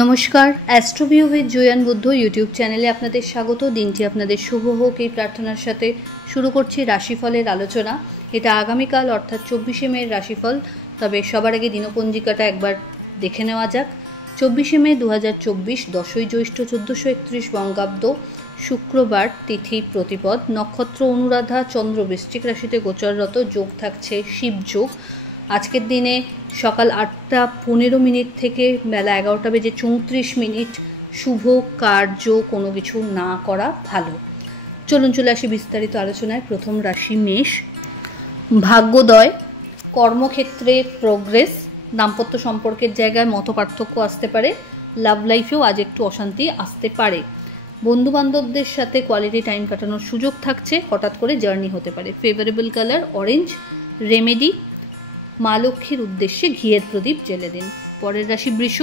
নমস্কার, অ্যাস্ট্রোভিউ with জয়ান Buddha YouTube চ্যানেলে আপনাদের স্বাগত। দিনটি আপনাদের শুভ হোক এই প্রার্থনার সাথে শুরু করছি রাশিফলের আলোচনা। এটা আগামীকাল অর্থাৎ 24শে মের রাশিফল। তবে সবার আগে দিনপঞ্জিকাটা একবার দেখে নেওয়া যাক। 24শে মে 2024, 10ই জ্যৈষ্ঠ 1431 বঙ্গাব্দ, শুক্রবার, তিথি প্রতিপদ, নক্ষত্র অনুরাধা, চন্দ্র বৃশ্চিক রাশিতে গোচররত, যোগ থাকছে শিবযোগ। আজকের দিনে সকাল 8টা 15 থেকে বেলা 11টা বেজে 34 মিনিট শুভ কার্য কোনো কিছু না করা ভালো। চলুন চলে আসি বিস্তারিত আলোচনায়। প্রথম রাশি মেষ। ভাগ্যোদয়, কর্মক্ষেত্রে প্রোগ্রেস, দাম্পত্য সম্পর্কের জায়গায় মত পার্থক্য আসতে পারে, লাভ লাইফেও আজ একটু অশান্তি আসতে পারে। বন্ধুবান্ধবদের সাথে কোয়ালিটি টাইম কাটানোর সুযোগ থাকছে, হঠাৎ করে জার্নি হতে পারে। Favourable colour orange. রেমেডি, মা লক্ষ্মীর উদ্দেশ্যে ঘিয়ের প্রদীপ জ্বেলে দিন। পরের রাশি বৃষ।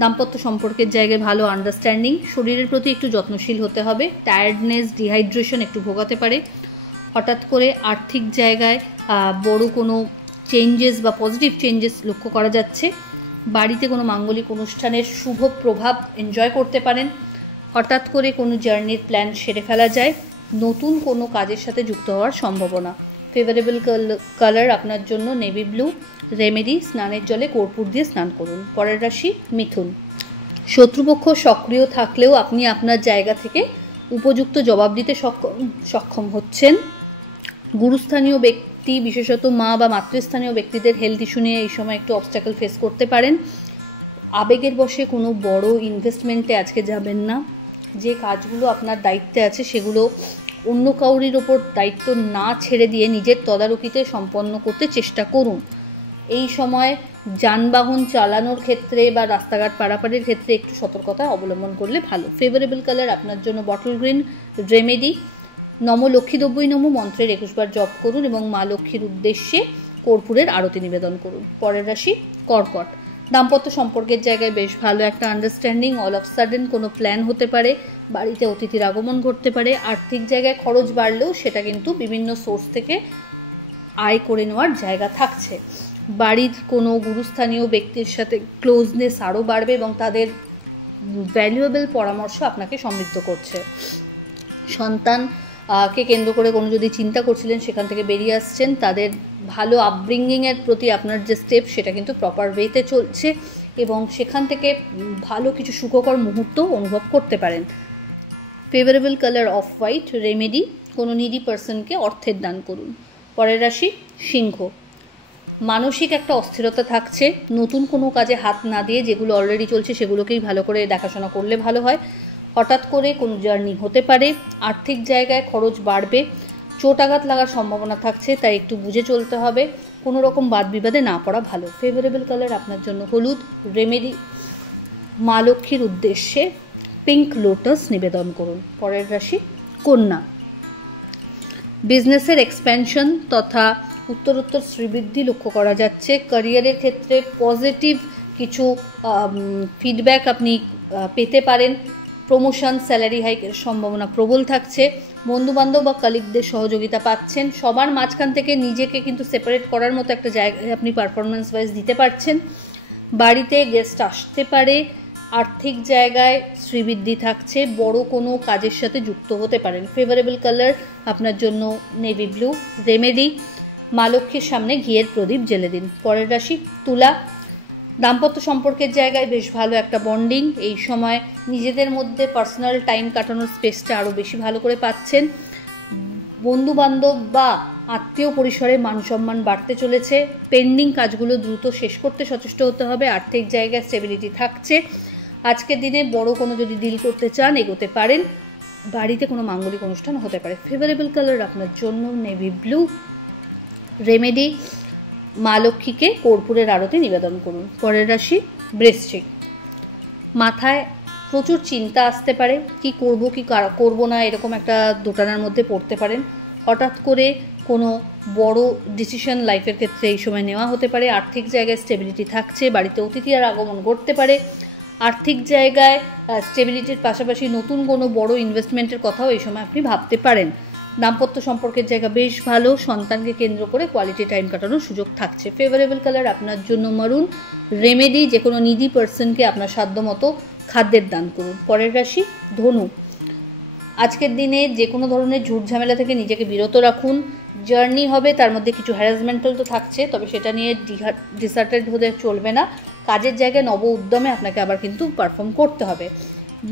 দাম্পত্য সম্পর্কের জায়গায় ভালো আন্ডারস্ট্যান্ডিং, শরীরের প্রতি একটু যত্নশীল হতে হবে। টায়ার্ডনেস, ডিহাইড্রেশন একটু ভোগাতে পারে। হঠাৎ করে আর্থিক জায়গায় বড় কোনো চেঞ্জেস বা পজিটিভ চেঞ্জেস লক্ষ্য করা যাচ্ছে। বাড়িতে কোনো মাঙ্গলিক অনুষ্ঠানের শুভ প্রভাব এনজয় করতে পারেন। হঠাৎ করে কোনো জার্নির প্ল্যান সেরে ফেলা যায়। নতুন কোনো কাজের সাথে যুক্ত হওয়ার সম্ভাবনা। ফেভারেবল কালার আপনার জন্য নেভি ব্লু। রেমেডি, স্নানের জলে কর্পূর দিয়ে স্নান করুন। পরের রাশি মিথুন। শত্রুপক্ষ সক্রিয় থাকলেও আপনি আপনার জায়গা থেকে উপযুক্ত জবাব দিতে সক্ষম হচ্ছেন। গুরুস্থানীয় ব্যক্তি, বিশেষত মা বা মাতৃস্থানীয় ব্যক্তিদের হেলথ ইস্যু নিয়ে এই সময় একটু অবস্ট্যাকল ফেস করতে পারেন। আবেগের বশে কোনো বড় ইনভেস্টমেন্টে আজকে যাবেন না। যে কাজগুলো আপনার দায়িত্বে আছে সেগুলো অন্য কাউরির ওপর দায়িত্ব না ছেড়ে দিয়ে নিজের তদারকিতে সম্পন্ন করতে চেষ্টা করুন। এই সময় যানবাহন চালানোর ক্ষেত্রে বা রাস্তাঘাট পারাপারের ক্ষেত্রে একটু সতর্কতা অবলম্বন করলে ভালো। ফেভারেবল কালার আপনার জন্য বটল গ্রিন। রেমেডি, নম লক্ষ্মী দ্রব্যই নম মন্ত্রের 21 বার জপ করুন এবং মা লক্ষ্মীর উদ্দেশ্যে কর্পূরের আরতি নিবেদন করুন। পরের রাশি কর্কট। দাম্পত্য সম্পর্কের জায়গায় বেশ ভালো একটা আন্ডারস্ট্যান্ডিং। অল অফ সাডেন কোনো প্ল্যান হতে পারে, বাড়িতে অতিথির আগমন ঘটতে পারে। আর্থিক জায়গায় খরচ বাড়লেও সেটা কিন্তু বিভিন্ন সোর্স থেকে আয় করে নেওয়ার জায়গা থাকছে। বাড়ির কোনো গুরুস্থানীয় ব্যক্তির সাথে ক্লোজনেস আরও বাড়বে এবং তাদের ভ্যালুয়েবল পরামর্শ আপনাকে সমৃদ্ধ করছে। সন্তানকে কেন্দ্র করে কোনো যদি চিন্তা করছিলেন সেখান থেকে বেরিয়ে আসছেন। তাদের ভালো আপব্রিঙ্গিংয়ের প্রতি আপনার যে স্টেপ সেটা কিন্তু প্রপার ওয়েতে চলছে এবং সেখান থেকে ভালো কিছু সুখকর মুহূর্ত অনুভব করতে পারেন। Favourable colour off white. Remedy, কোনো নিডি পার্সনকে অর্থের দান করুন। পরের রাশি সিংহ। মানসিক একটা অস্থিরতা থাকছে। নতুন কোনো কাজে হাত না দিয়ে যেগুলো অলরেডি চলছে সেগুলোকেই ভালো করে দেখাশোনা করলে ভালো হয়। হঠাৎ করে কোনো জার্নি হতে পারে। আর্থিক জায়গায় খরচ বাড়বে। চোট আঘাত লাগার সম্ভাবনা থাকছে, তাই একটু বুঝে চলতে হবে। কোনো রকম বাদ বিবাদে না পড়া ভালো। ফেভারেবল কালার আপনার জন্য হলুদ। রেমেডি, মা লক্ষ্মীর উদ্দেশ্যে পিঙ্ক লোটাস নিবেদন করুন। পরের রাশি কন্যা। বিজনেসের এক্সপ্যানশন তথা উত্তরোত্তর শ্রীবৃদ্ধি লক্ষ্য করা যাচ্ছে। ক্যারিয়ারের ক্ষেত্রে পজিটিভ কিছু ফিডব্যাক আপনি পেতে পারেন। প্রমোশন, স্যালারি হাইকের সম্ভাবনা প্রবল থাকছে। বন্ধুবান্ধব বা কালিগদের সহযোগিতা পাচ্ছেন। সবার মাঝখান থেকে নিজেকে কিন্তু সেপারেট করার মতো একটা জায়গায় আপনি পারফরমেন্স ওয়াইজ দিতে পারছেন। বাড়িতে গেস্ট আসতে পারে। আর্থিক জায়গায় শ্রীবৃদ্ধি থাকছে। বড় কোনো কাজের সাথে যুক্ত হতে পারেন। ফেভারেবল কালার আপনার জন্য নেভি ব্লু। রেমেডি, মা লক্ষ্মীর সামনে ঘিয়ের প্রদীপ জ্বেলে দিন। পরের রাশি তুলা। দাম্পত্য সম্পর্কের জায়গায় বেশ ভালো একটা বন্ডিং। এই সময় নিজেদের মধ্যে পার্সোনাল টাইম কাটানোর স্পেসটা আরও বেশি ভালো করে পাচ্ছেন। বন্ধুবান্ধব বা আত্মীয় পরিসরে মান সম্মান বাড়তে চলেছে। পেন্ডিং কাজগুলো দ্রুত শেষ করতে সচেষ্ট হতে হবে। আর্থিক জায়গায় স্টেবিলিটি থাকছে। আজকের দিনে বড় কোনো যদি ডিল করতে চান এগোতে পারেন। বাড়িতে কোনো মাঙ্গলিক অনুষ্ঠান হতে পারে। ফেভারেবল কালার আপনার জন্য নেভি ব্লু। রেমেডি, মা লক্ষ্মীকে কর্পূরের আরতি নিবেদন করুন। পরের রাশি বৃশ্চিক। মাথায় প্রচুর চিন্তা আসতে পারে। কি করব কি করব না এরকম একটা দোটানার মধ্যে পড়তে পারেন। হঠাৎ করে কোনো বড় ডিসিশন লাইফের ক্ষেত্রে এই সময় নেওয়া হতে পারে। আর্থিক জায়গায় স্টেবিলিটি থাকছে। বাড়িতে অতিথির আগমন ঘটতে পারে। আর্থিক জায়গায় স্টেবিলিটির পাশাপাশি নতুন কোনো বড় ইনভেস্টমেন্টের কথাও এই সময় আপনি ভাবতে পারেন। দাম্পত্য সম্পর্কের জায়গা বেশ ভালো, সন্তানকে কেন্দ্র করে কোয়ালিটি টাইম কাটানোর সুযোগ থাকছে। ফেভারেবল কালার আপনার জন্য মারুন। রেমেডি, যে কোনো নিডি পার্সনকে আপনার সাধ্যমতো খাদ্যের দান করুন। পরের রাশি ধনু। আজকের দিনে যে কোনো ধরনের ঝুট ঝামেলা থেকে নিজেকে বিরত রাখুন। জার্নি হবে, তার মধ্যে কিছু হ্যারাসমেন্টাল তো থাকছে, তবে সেটা নিয়ে ডিসার্টেড হতে চলবে না। কাজের জায়গায় নব উদ্যমে আপনাকে আবার কিন্তু পারফর্ম করতে হবে।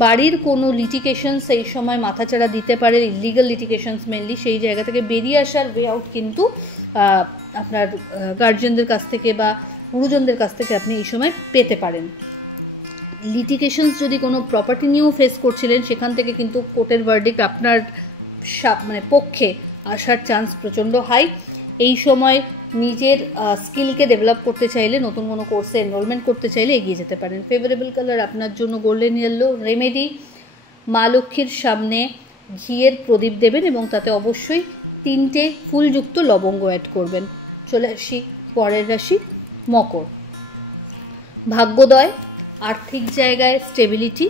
বাড়ির কোনো লিটিগেশনস এই সময় মাথাচাড়া দিতে পারে, ইলিগাল লিটিগেশনস মেনলি, সেই জায়গা থেকে বেরিয়ে আসার ওয়ে আউট কিন্তু আপনার গার্জিয়ানদের কাছ থেকে বা গুরুজনদের কাছ থেকে আপনি এই সময় পেতে পারেন। লিটিগেশনস যদি কোনো প্রপার্টি নিয়েও ফেস করছিলেন, সেখান থেকে কিন্তু কোর্টের ভার্ডিক্ট আপনার পক্ষে আসার চান্স প্রচণ্ড হাই। এই সময় নিজের স্কিলকে ডেভেলপ করতে চাইলে, নতুন কোনো কোর্সে এনরোলমেন্ট করতে চাইলে এগিয়ে যেতে পারেন। ফেভারেবল কালার আপনার জন্য গোল্ডেন ইয়েলো। রেমেডি, মা লক্ষ্মীর সামনে ঘিয়ের প্রদীপ দেবেন এবং তাতে অবশ্যই 3টে ফুলযুক্ত লবঙ্গ অ্যাড করবেন। চলে আসি পরের রাশি মকর। ভাগ্যোদয়, আর্থিক জায়গায় স্টেবিলিটি,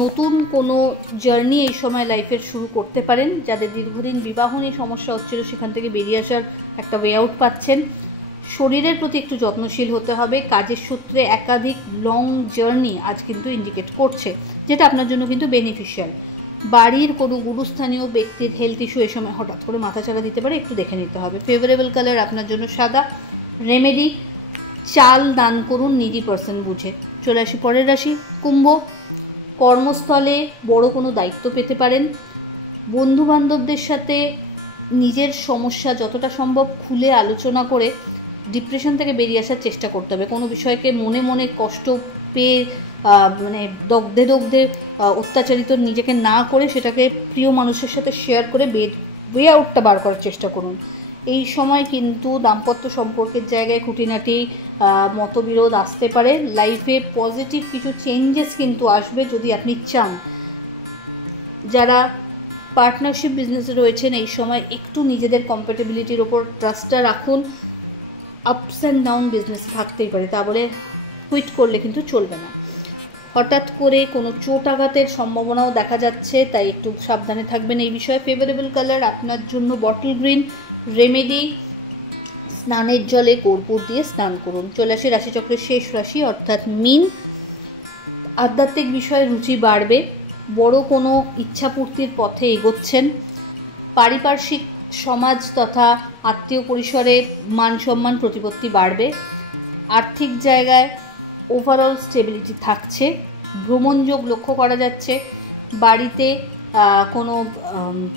নতুন কোনো জার্নি এই সময় লাইফের শুরু করতে পারেন। যাদের দীর্ঘদিন বিবাহ নিয়ে সমস্যা হচ্ছিল, সেখান থেকে বেরিয়ে আসার একটা ওয়ে আউট পাচ্ছেন। শরীরের প্রতি একটু যত্নশীল হতে হবে। কাজের সূত্রে একাধিক লং জার্নি আজ কিন্তু ইন্ডিকেট করছে, যেটা আপনার জন্য কিন্তু বেনিফিশিয়াল। বাড়ির কোনো গুরুস্থানীয় ব্যক্তির হেলথ ইস্যু এই সময় হঠাৎ করে মাথাচাড়া দিতে পারে, একটু দেখে নিতে হবে। ফেভারেবল কালার আপনার জন্য সাদা। রেমেডি, চাল দান করুন নিডি পার্সন বুঝে। চলে আসি পরের রাশি কুম্ভ। কর্মস্থলে বড় কোনো দায়িত্ব পেতে পারেন। বন্ধুবান্ধবদের সাথে নিজের সমস্যা যতটা সম্ভব খুলে আলোচনা করে ডিপ্রেশন থেকে বেরিয়ে আসার চেষ্টা করতে হবে। কোনো বিষয়কে মনে মনে কষ্ট পেয়ে দগ্ধে দগ্ধে অত্যাচারিত নিজেকে না করে সেটাকে প্রিয় মানুষের সাথে শেয়ার করে ওয়ে আউটটা বার করার চেষ্টা করুন। এই সময় কিন্তু দাম্পত্য সম্পর্কের জায়গায় খুঁটিনাটি মতবিরোধ আসতে পারে। লাইফে পজিটিভ কিছু চেঞ্জেস কিন্তু আসবে যদি আপনি চান। যারা পার্টনারশিপ বিজনেসে রয়েছেন, এই সময় একটু নিজেদের কম্প্যাটেবিলিটির ওপর ট্রাস্টটা রাখুন। আপস অ্যান্ড ডাউন বিজনেসে থাকতেই পারে, তা বলে কুইট করলে কিন্তু চলবে না। হঠাৎ করে কোনো চোট আঘাতের সম্ভাবনাও দেখা যাচ্ছে, তাই একটু সাবধানে থাকবেন এই বিষয়ে। ফেভারেবল কালার আপনার জন্য বটল গ্রিন। রেমেডি, স্নানের জলে কর্পূর দিয়ে স্নান করুন। চলে আসে রাশিচক্রের শেষ রাশি অর্থাৎ মীন। আধ্যাত্মিক বিষয়ে রুচি বাড়বে। বড় কোনো ইচ্ছাপূর্তির পথে এগোচ্ছেন। পারিপার্শ্বিক সমাজ তথা আত্মীয় পরিসরে মান সম্মান প্রতিপত্তি বাড়বে। আর্থিক জায়গায় ওভারঅল স্টেবিলিটি থাকছে। ভ্রমণযোগ লক্ষ্য করা যাচ্ছে। বাড়িতে কোনো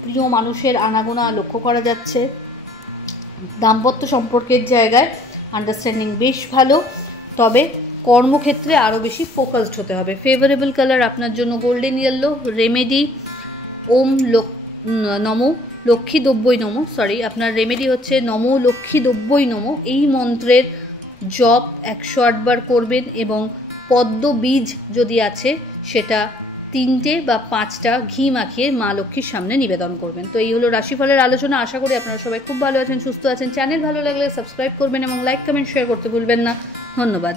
প্রিয় মানুষের আনাগোনা লক্ষ্য করা যাচ্ছে। দাম্পত্য সম্পর্কের জায়গায় আন্ডারস্ট্যান্ডিং বেশ ভালো, তবে কর্মক্ষেত্রে আরও বেশি ফোকাসড হতে হবে। ফেভারেবল কালার আপনার জন্য গোল্ডেন ইয়েলো। রেমেডি, ওম নমো লক্ষ্মী দ্রব্যই নমো, আপনার রেমেডি হচ্ছে নমো লক্ষ্মী দ্রব্যই নমো। এই মন্ত্রের জপ 108 বার করবেন এবং পদ্ম বীজ যদি আছে সেটা 3টে বা 5টা ঘি মাখিয়ে মা লক্ষ্মীর সামনে নিবেদন করবেন। তো এই হলো রাশিফলের আলোচনা। আশা করি আপনারা সবাই খুব ভালো আছেন, সুস্থ আছেন। চ্যানেল ভালো লাগলে সাবস্ক্রাইব করবেন এবং লাইক কমেন্ট শেয়ার করতে ভুলবেন না। ধন্যবাদ।